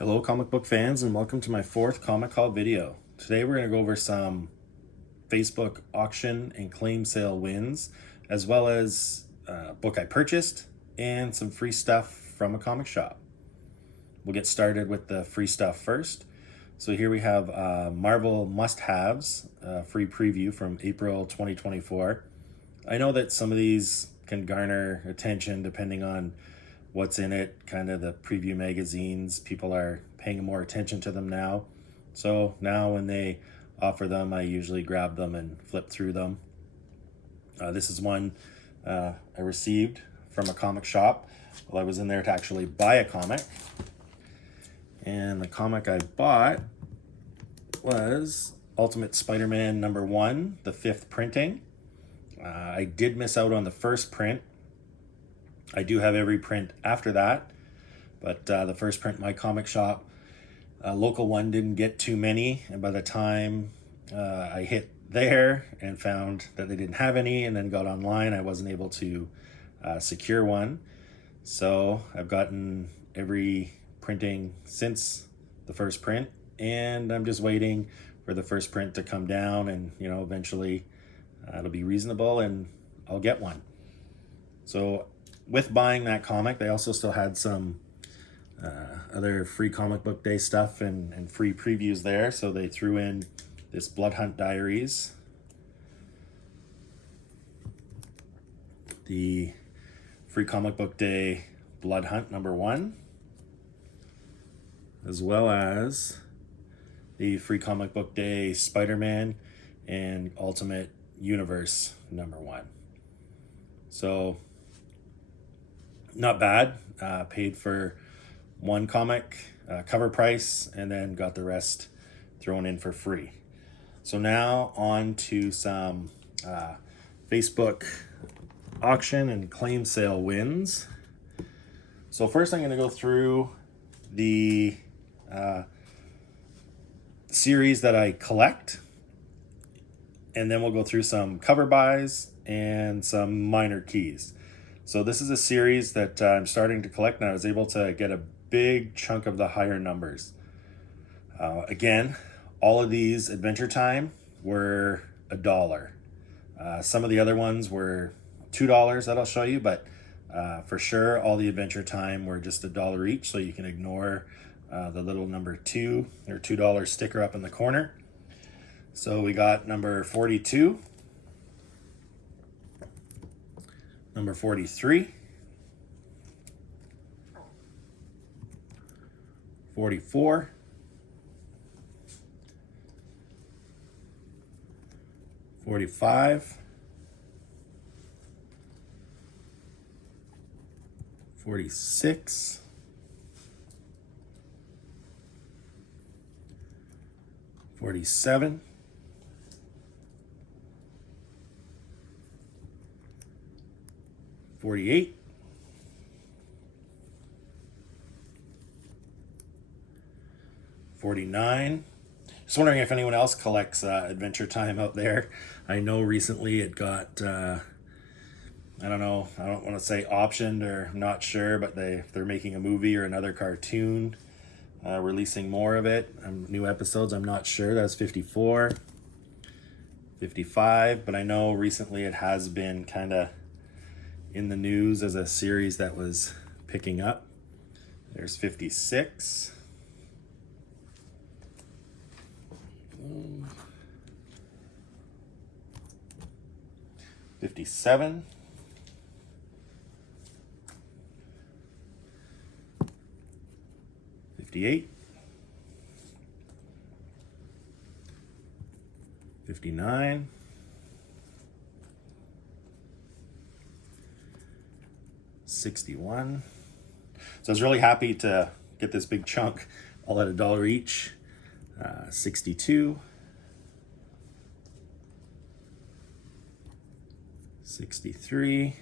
Hello comic book fans, and welcome to my fourth comic haul video. Today we're going to go over some Facebook auction and claim sale wins, as well as a book I purchased and some free stuff from a comic shop. We'll get started with the free stuff first. So here we have Marvel Must-Haves, free preview from April 2024. I know that some of these can garner attention depending on what's in it, kind of the preview magazines. People are paying more attention to them now. So now when they offer them, I usually grab them and flip through them. This is one I received from a comic shop while I was in there to actually buy a comic. And the comic I bought was Ultimate Spider-Man #1, the 5th printing. I did miss out on the first print. I do have every print after that, but the first print in my comic shop, local one, didn't get too many, and by the time I hit there and found that they didn't have any and then got online, I wasn't able to secure one. So I've gotten every printing since the first print, and I'm just waiting for the first print to come down, and eventually it'll be reasonable and I'll get one. So with buying that comic, they also still had some other free comic book day stuff and free previews there. So they threw in this Blood Hunt Diaries, the free comic book day Blood Hunt #1, as well as the free comic book day Spider-Man and Ultimate Universe #1. So not bad. Paid for one comic cover price and then got the rest thrown in for free. So now on to some Facebook auction and claim sale wins. So first I'm going to go through the series that I collect, and then we'll go through some cover buys and some minor keys. So this is a series that I'm starting to collect, and I was able to get a big chunk of the higher numbers. Again, all of these Adventure Time were $1. Some of the other ones were $2 that I'll show you, but for sure all the Adventure Time were just $1 each, so you can ignore the little number 2 or $2 sticker up in the corner. So we got number 42, number 43, 44, 45, 46, 47, 48, 49. Just wondering if anyone else collects Adventure Time out there. I know recently it got, I don't know, I don't want to say optioned, or I'm not sure, but they're making a movie or another cartoon, releasing more of it, new episodes. I'm not sure. That's 54, 55, but I know recently it has been kind of in the news as a series that was picking up. There's 56. 57. 58. 59. 61. So I was really happy to get this big chunk, all at $1 each. 62. 63.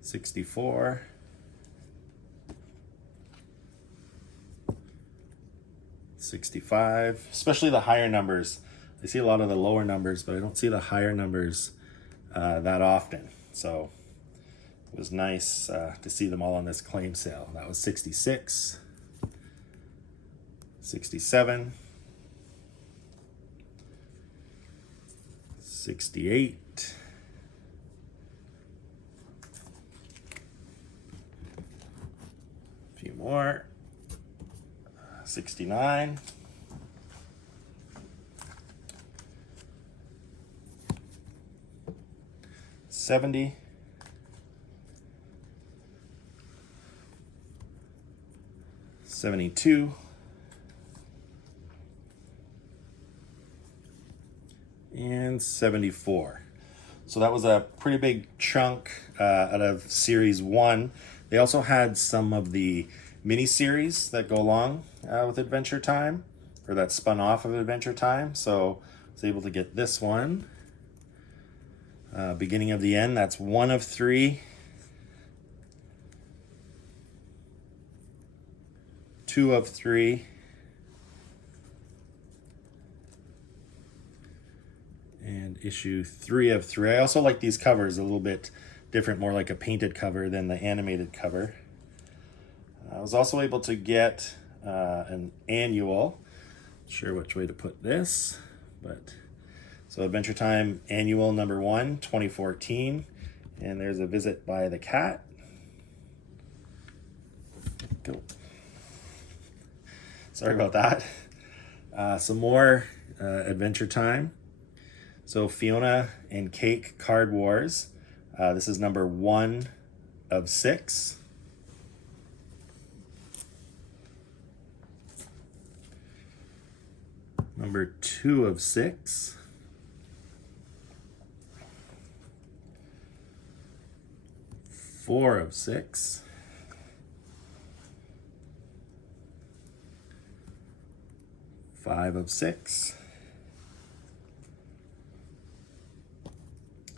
64. 65, especially the higher numbers. I see a lot of the lower numbers, but I don't see the higher numbers that often. So it was nice to see them all on this claim sale. That was 66, 67, 68, 69, 70, 72, and 74. So that was a pretty big chunk out of series 1. They also had some of the mini series that go along with Adventure Time, or that spun off of Adventure Time. So I was able to get this one. Beginning of the End, that's 1 of 3. 2 of 3. And issue 3 of 3. I also like these covers a little bit different, more like a painted cover than the animated cover. I was also able to get an annual. Not sure which way to put this, but so Adventure Time Annual number 1, 2014. And there's a visit by the cat. Go. Sorry about that. Some more Adventure Time. So Fiona and Cake Card Wars. This is number 1 of 6. Number 2 of 6. Four of 6. 5 of 6.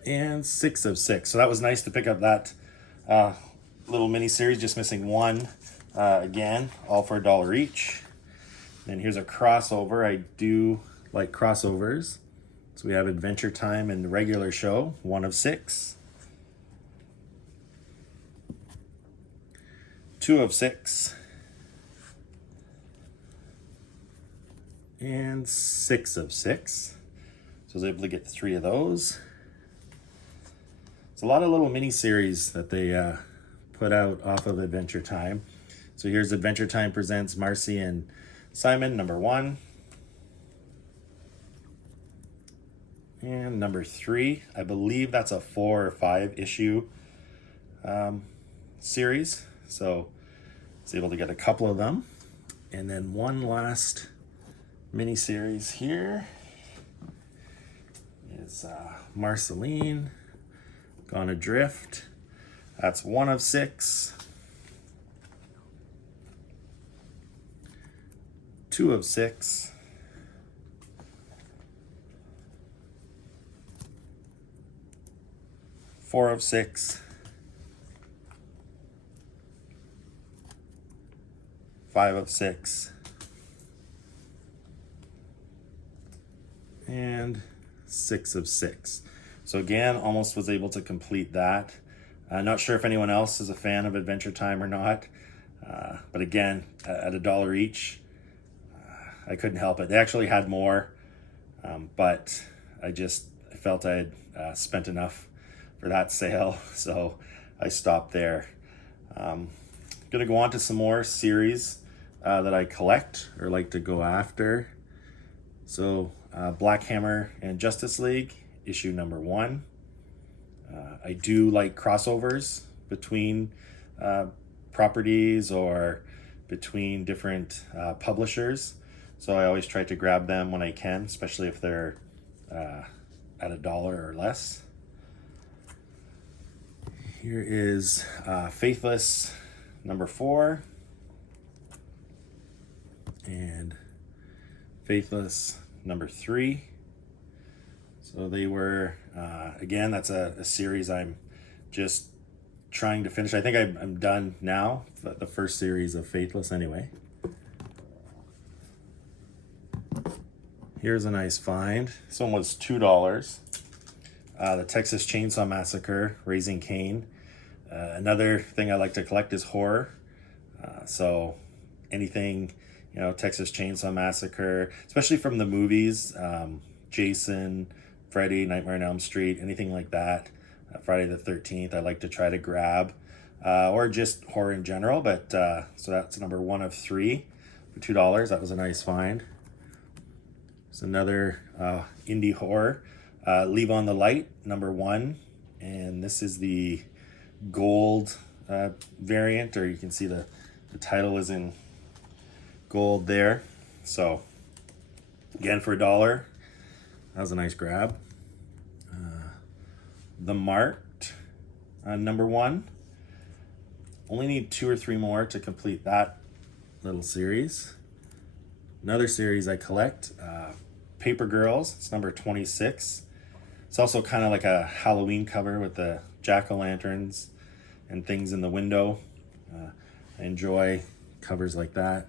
And 6 of 6. So that was nice to pick up that little mini series, just missing one again, all for $1 each. And here's a crossover. I do like crossovers. So we have Adventure Time and the regular show, 1 of 6. 2 of 6. And 6 of 6. So I was able to get 3 of those. It's a lot of little mini series that they put out off of Adventure Time. So here's Adventure Time Presents Marcy and Simon, number 1. And number 3. I believe that's a 4 or 5 issue series. So I was able to get a couple of them. And then one last mini series here is Marceline Gone Adrift. That's 1 of 6. 2 of 6. 4 of 6. 5 of 6. And 6 of 6. So again, almost was able to complete that. Not sure if anyone else is a fan of Adventure Time or not. But again, at $1 each, I couldn't help it. They actually had more, but I felt I had spent enough for that sale, so I stopped there. Gonna go on to some more series that I collect or like to go after. So Black Hammer and Justice League, issue number 1. I do like crossovers between properties or between different publishers. So I always try to grab them when I can, especially if they're at $1 or less. Here is Faithless number 4 and Faithless number 3. So they were, again, that's a series I'm just trying to finish. I think I'm done now, the first series of Faithless anyway. Here's a nice find. This one was $2. The Texas Chainsaw Massacre, Raising Cain. Another thing I like to collect is horror. So anything, Texas Chainsaw Massacre, especially from the movies, Jason, Freddy, Nightmare on Elm Street, anything like that. Friday the 13th, I like to try to grab, or just horror in general. But so that's number 1 of 3 for $2. That was a nice find. It's another indie horror, Leave on the Light, number 1, and this is the gold variant, or you can see the title is in gold there. So again, for $1, that was a nice grab. The Marked, number 1. Only need 2 or 3 more to complete that little series. Another series I collect, Paper Girls. It's number 26. It's also kind of like a Halloween cover with the jack-o'-lanterns and things in the window. I enjoy covers like that.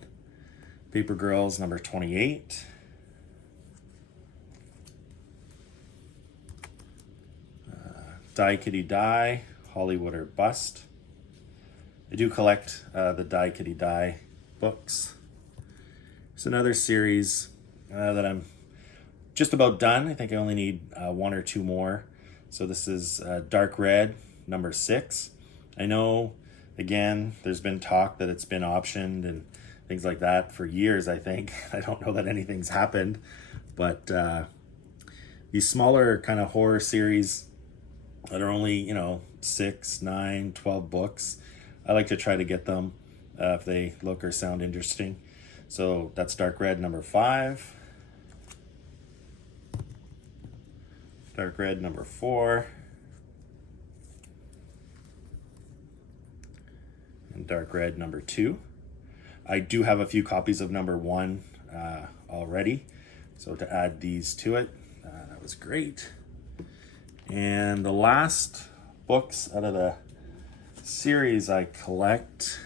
Paper Girls, number 28. Die Kitty Die, Hollywood or Bust. I do collect the Die Kitty Die books. It's another series that I'm just about done. I think I only need 1 or 2 more. So this is Dark Red, number 6. I know, again, there's been talk that it's been optioned and things like that for years, I think. I don't know that anything's happened. But these smaller kind of horror series that are only, 6, 9, 12 books, I like to try to get them if they look or sound interesting. So that's Dark Red, number 5. Dark Red, number 4. And Dark Red, number 2. I do have a few copies of number 1 already. So to add these to it, that was great. And the last books out of the series I collect.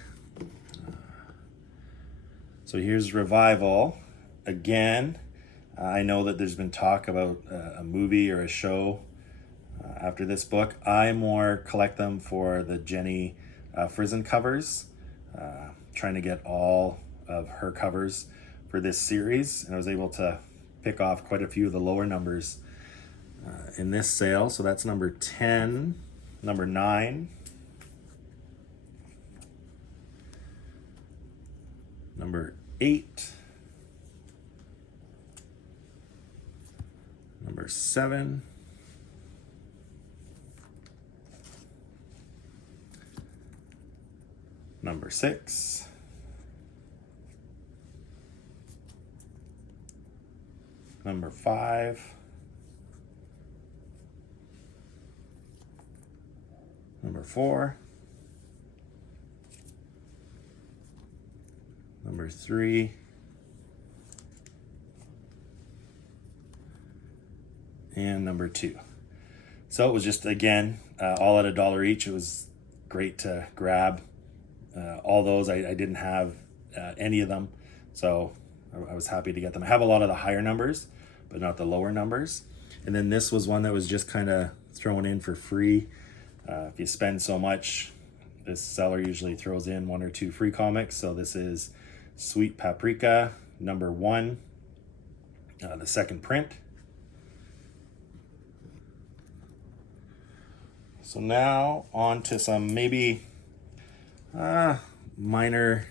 So here's Revival. Again, I know that there's been talk about a movie or a show after this book. I more collect them for the Jenny Frison covers, trying to get all of her covers for this series. And I was able to pick off quite a few of the lower numbers in this sale. So that's number 10, number 9, number 8, number 7, number 6, number 5, number 4, number 3, and number 2. So it was just, again, all at $1 each. It was great to grab all those. I didn't have any of them, so I was happy to get them. I have a lot of the higher numbers, but not the lower numbers. And then this was one that was just kind of thrown in for free. If you spend so much, this seller usually throws in 1 or 2 free comics. So this is Sweet Paprika, number 1, the second print. So now on to some maybe minor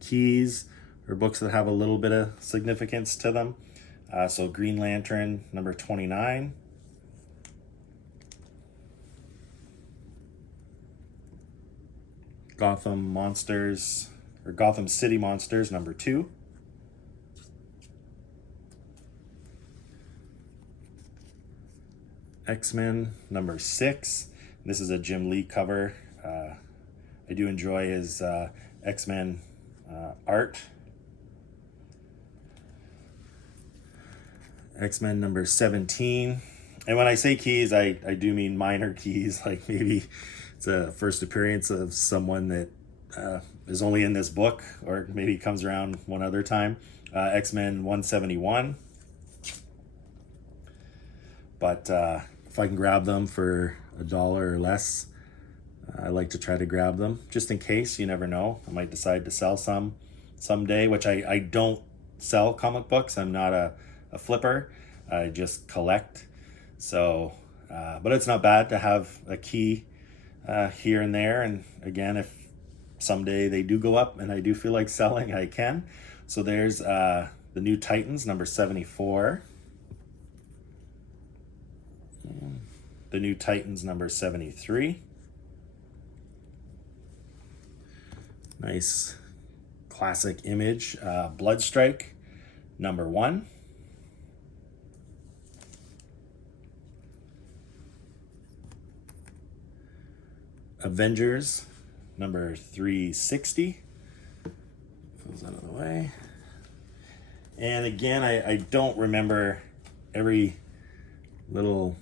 keys or books that have a little bit of significance to them. So Green Lantern, number 29. Gotham Monsters, or Gotham City Monsters, number 2. X-Men, number 6. This is a Jim Lee cover. I do enjoy his X-Men art. X-Men number 17. And when I say keys, I do mean minor keys, like maybe it's a first appearance of someone that is only in this book, or maybe comes around one other time. X-Men 171. But if I can grab them for $1 or less, I like to try to grab them just in case. You never know. I might decide to sell some someday, which I don't sell comic books. I'm not a flipper. I just collect. So, but it's not bad to have a key here and there. And again, if someday they do go up and I do feel like selling, I can. So there's the New Titans, number 74. The New Titans, number 73. Nice classic image. Bloodstrike, number 1. Avengers, number 360. Goes out of the way. And again, I don't remember every little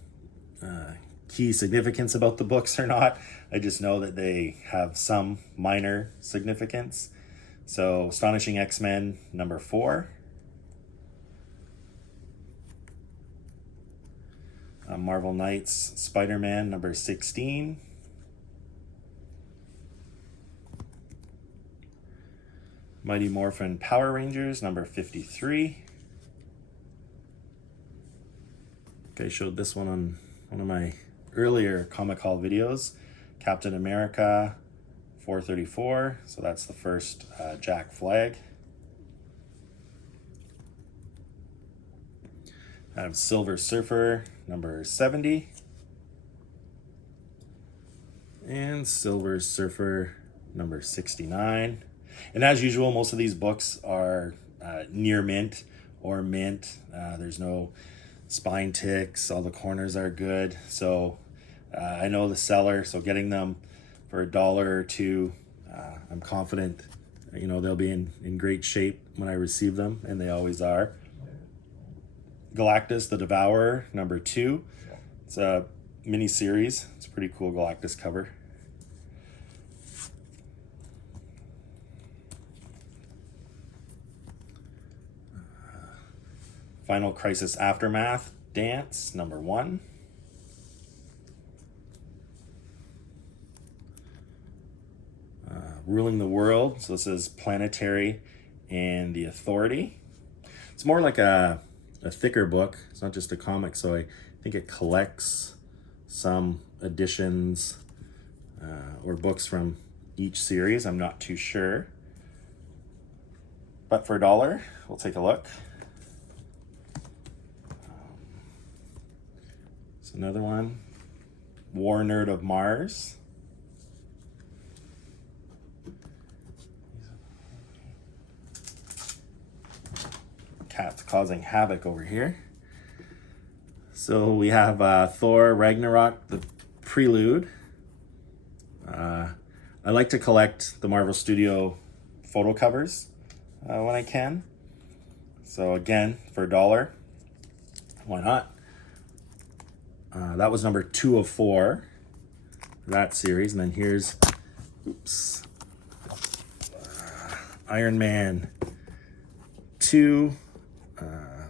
key significance about the books or not. I just know that they have some minor significance. So Astonishing X-Men, number 4. Marvel Knights, Spider-Man, number 16. Mighty Morphin Power Rangers, number 53. Okay, I showed this one on one of my earlier Comic Haul videos. Captain America, 434. So that's the first Jack Flag. I have Silver Surfer, number 70. And Silver Surfer, number 69. And as usual, most of these books are near mint or mint. There's no spine ticks. All the corners are good. So I know the seller, so getting them for $1 or $2, I'm confident, you know, they'll be in great shape when I receive them, and they always are. Galactus the Devourer, number 2. It's a mini series. It's a pretty cool Galactus cover. Final Crisis Aftermath, Dance, number 1. Ruling the World, so this is Planetary and the Authority. It's more like a thicker book. It's not just a comic, so I think it collects some editions or books from each series. I'm not too sure. But for $1, we'll take a look. It's another one. War Nerd of Mars. Cat's causing havoc over here. So we have Thor Ragnarok, the Prelude. I like to collect the Marvel Studio photo covers when I can. So again, for $1, why not? That was number 2 of 4 for that series. And then here's, Iron Man 2.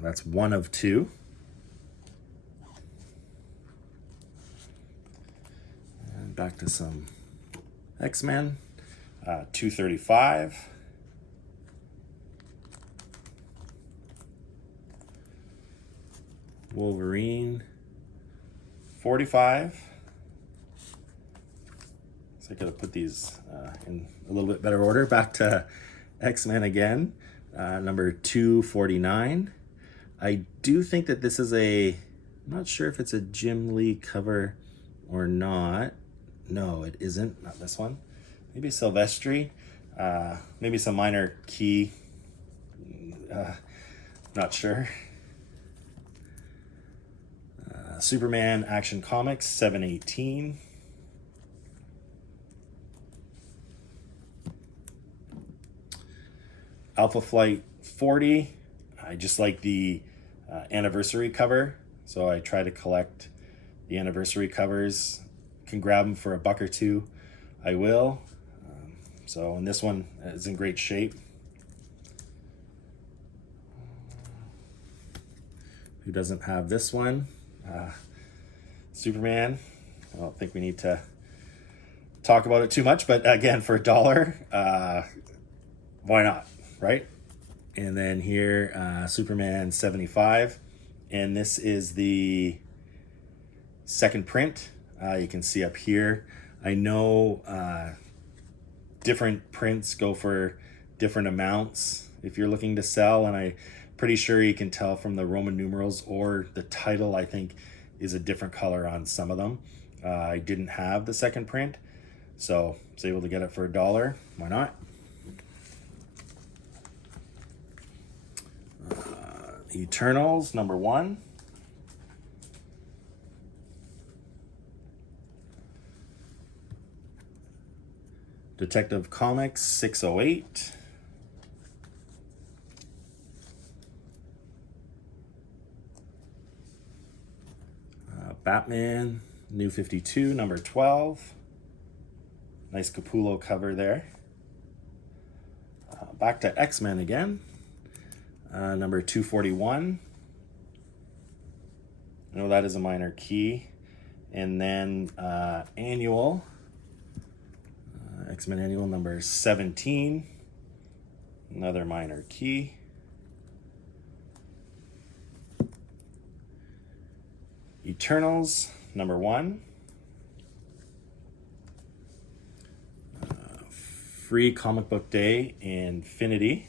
That's 1 of 2. And back to some X-Men. 235. Wolverine. 45. So I gotta put these in a little bit better order. Back to X-Men again. Number 249. I do think that this is I'm not sure if it's a Jim Lee cover or not. No, it isn't. Not this one. Maybe Silvestri. Maybe some minor key. Not sure. Superman Action Comics, 718. Alpha Flight 40. I just like the anniversary cover, so I try to collect the anniversary covers. Can grab them for $1 or $2, I will. And this one is in great shape. Who doesn't have this one? Superman. I don't think we need to talk about it too much, but again, for $1, why not, right? And then here, Superman 75, and this is the second print. You can see up here. I know different prints go for different amounts if you're looking to sell, and I'm pretty sure you can tell from the Roman numerals, or the title I think is a different color on some of them. I didn't have the second print, so I was able to get it for $1. Why not? Eternals #1. Detective Comics 608. Batman New 52 #12. Nice Capullo cover there. Back to X-Men again. Number 241. I know that is a minor key. And then annual. X-Men Annual number 17. Another minor key. Eternals #1. Free Comic Book Day Infinity.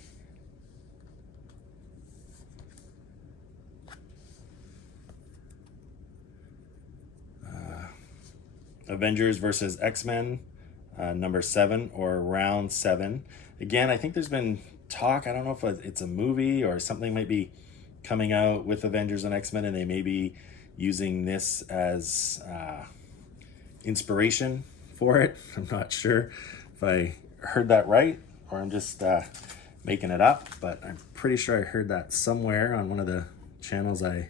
Avengers versus X-Men #7, or Round 7. Again, I think there's been talk, I don't know if it's a movie or something might be coming out with Avengers and X-Men, and they may be using this as inspiration for it. I'm not sure if I heard that right, or I'm just making it up, but I'm pretty sure I heard that somewhere on one of the channels I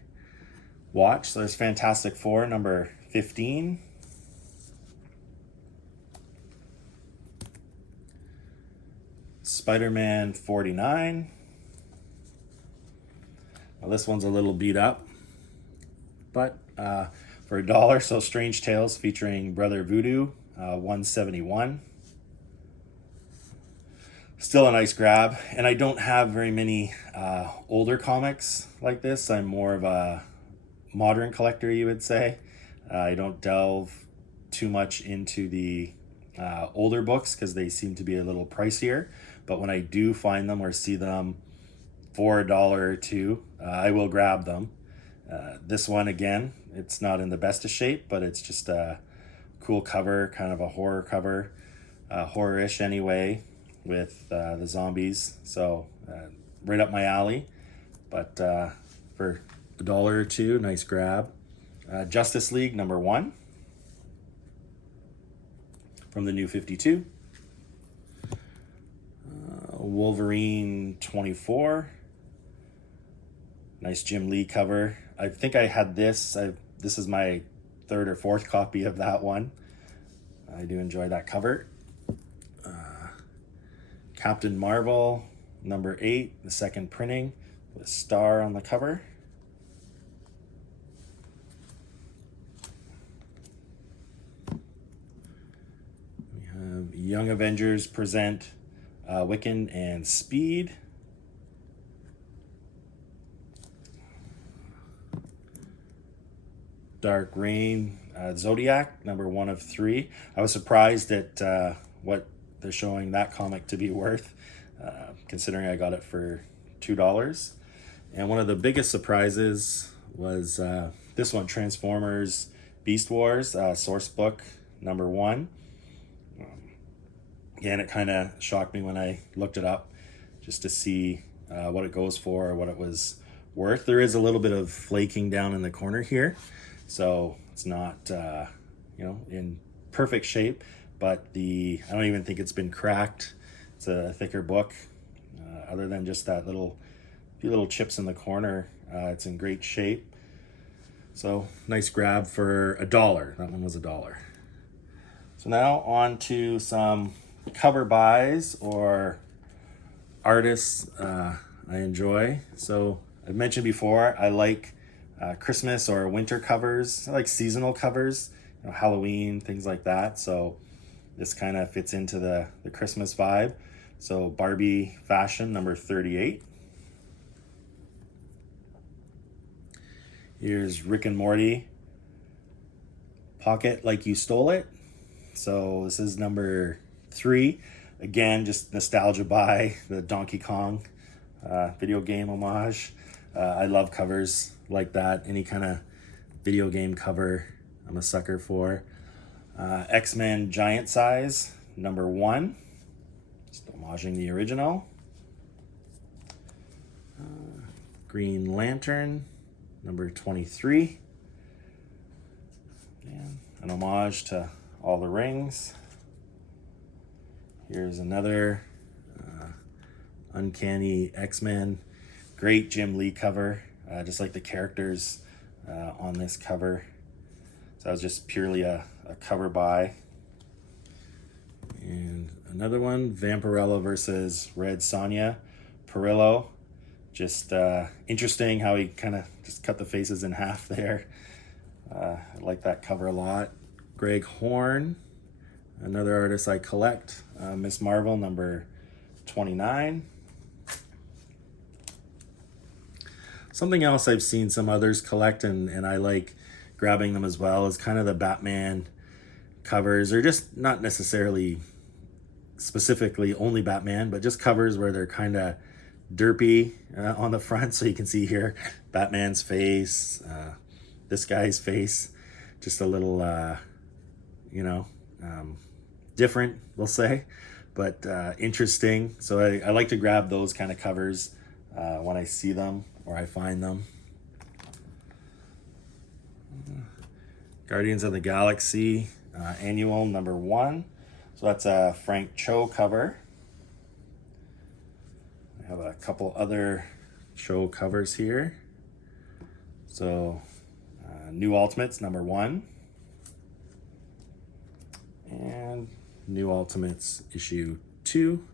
watch. So there's Fantastic Four #15. Spider-Man 49. Well, this one's a little beat up, but for $1, so Strange Tales featuring Brother Voodoo 171. Still a nice grab, and I don't have very many older comics like this. I'm more of a modern collector, you would say. I don't delve too much into the older books because they seem to be a little pricier, but when I do find them or see them for $1 or $2, I will grab them. This one, again, it's not in the best of shape, but it's just a cool cover, kind of a horror cover, horror-ish anyway, with the zombies. So right up my alley, but for $1 or $2, nice grab. Justice League #1 from the New 52. Wolverine 24. Nice Jim Lee cover. I think I had this. This is my third or fourth copy of that one. I do enjoy that cover. Captain Marvel #8, the second printing, with a star on the cover. We have Young Avengers present Wiccan and Speed. Dark Reign Zodiac #1 of 3. I was surprised at what they're showing that comic to be worth, considering I got it for $2. And one of the biggest surprises was this one, Transformers Beast Wars source book #1. Again, it kind of shocked me when I looked it up just to see what it goes for, what it was worth. There is a little bit of flaking down in the corner here, so it's not in perfect shape, but I don't even think it's been cracked. It's a thicker book. Other than just that few little chips in the corner, it's in great shape. So nice grab for $1. That one was $1. So now on to some cover buys or artists I enjoy. So I've mentioned before, I like Christmas or winter covers. I like seasonal covers, Halloween, things like that. So This kind of fits into the Christmas vibe. So Barbie Fashion number 38. Here's Rick and Morty, Pocket Like You Stole It. So this is number 3. Again, just nostalgia buy, the Donkey Kong video game homage. I love covers like that. Any kind of video game cover, I'm a sucker for. X-Men Giant Size, number 1. Just homaging the original. Green Lantern, number 23. And an homage to all the rings. Here's another Uncanny X-Men. Great Jim Lee cover. Just like the characters on this cover. So that was just purely a cover buy. And another one, Vampirella versus Red Sonja. Perillo. Just interesting how he kind of just cut the faces in half there. I like that cover a lot. Greg Horn, another artist I collect. Miss Marvel number 29. Something else I've seen some others collect and I like grabbing them as well is kind of the Batman covers, or just not necessarily specifically only Batman, but just covers where they're kind of derpy on the front. So you can see here Batman's face, this guy's face, just a little, different, we'll say, but interesting. So I like to grab those kind of covers when I see them or I find them. Guardians of the Galaxy annual number 1. So that's a Frank Cho cover. I have a couple other Cho covers here. So New Ultimates number 1. And New Ultimates issue 2.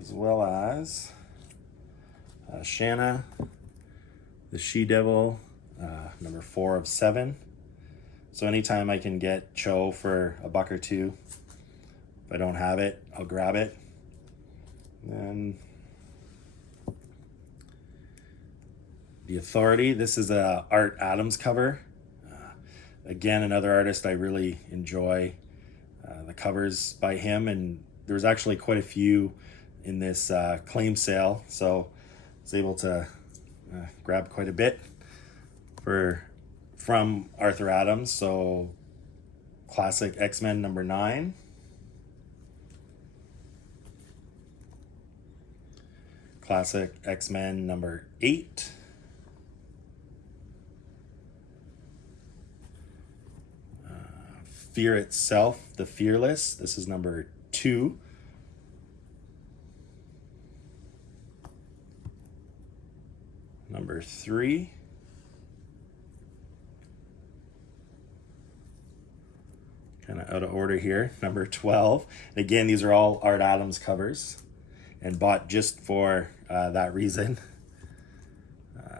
As well as Shanna, the She-Devil, number 4 of 7. So anytime I can get Cho for $1 or $2, if I don't have it, I'll grab it. And The Authority. This is a Art Adams cover. Again, another artist I really enjoy the covers by him, and there was actually quite a few in this claim sale, so I was able to grab quite a bit from Arthur Adams. So classic X-Men number 9. Classic X-Men number 8. Fear Itself, The Fearless. This is number 2. Number 3. Kind of out of order here. Number 12. And again, these are all Art Adams covers and bought just for that reason.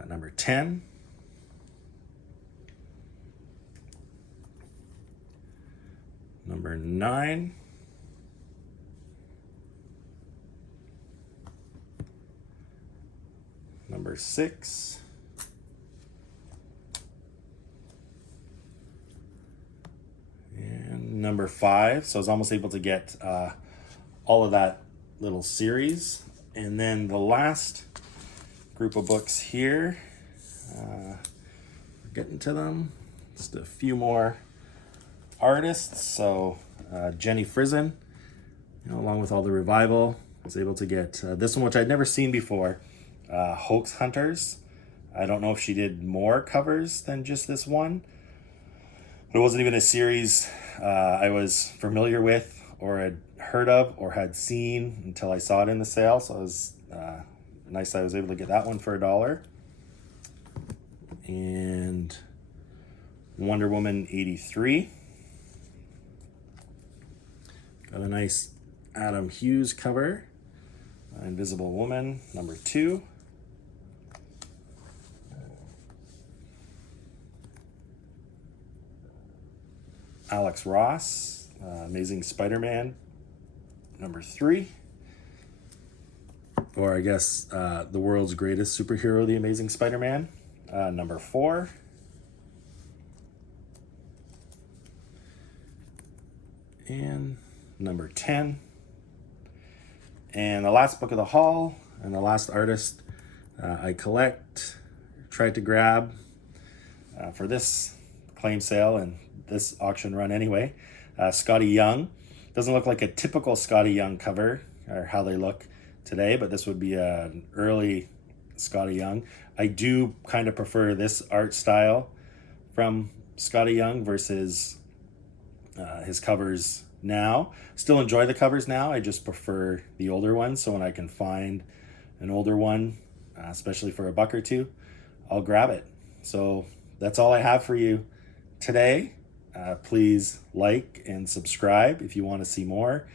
Number 10. Number 9. Number 6. And number 5. So I was almost able to get all of that little series. And then the last group of books here, we're getting to them. Just a few more artists. So Jenny Frison, along with all the Revival, I was able to get this one, which I'd never seen before, Hoax Hunters. I don't know if she did more covers than just this one, but it wasn't even a series I was familiar with or had heard of or had seen until I saw it in the sale. So it was nice I was able to get that one for $1. And Wonder Woman 83. Got a nice Adam Hughes cover. Invisible Woman, number 2. Alex Ross, Amazing Spider-Man, number 3. Or I guess the world's greatest superhero, The Amazing Spider-Man, number 4. And number 10. And the last book of the haul and the last artist I tried to grab for this claim sale and this auction run anyway, Skottie Young. Doesn't look like a typical Skottie Young cover or how they look today, but this would be an early Skottie Young. I do kind of prefer this art style from Skottie Young versus his covers now. Still enjoy the covers now, I just prefer the older ones. So when I can find an older one, especially for $1 or $2, I'll grab it. So that's all I have for you today. Please like and subscribe if you want to see more.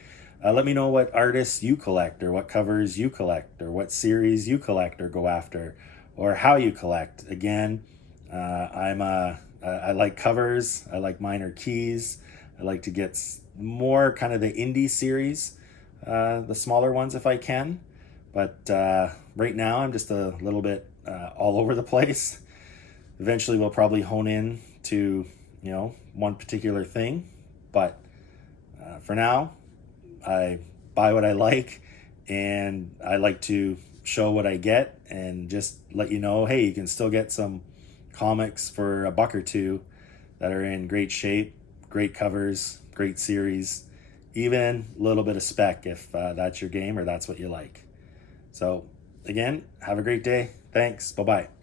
Let me know what artists you collect, or what covers you collect, or what series you collect or go after, or how you collect. Again, I like covers. I like minor keys. I like to get more kind of the indie series, the smaller ones if I can. But right now I'm just a little bit all over the place. Eventually we'll probably hone in to, one particular thing. But for now, I buy what I like, and I like to show what I get and just let you know, hey, you can still get some comics for $1 or $2 that are in great shape, great covers, great series, even a little bit of spec if that's your game or that's what you like. So again, have a great day. Thanks. Bye-bye.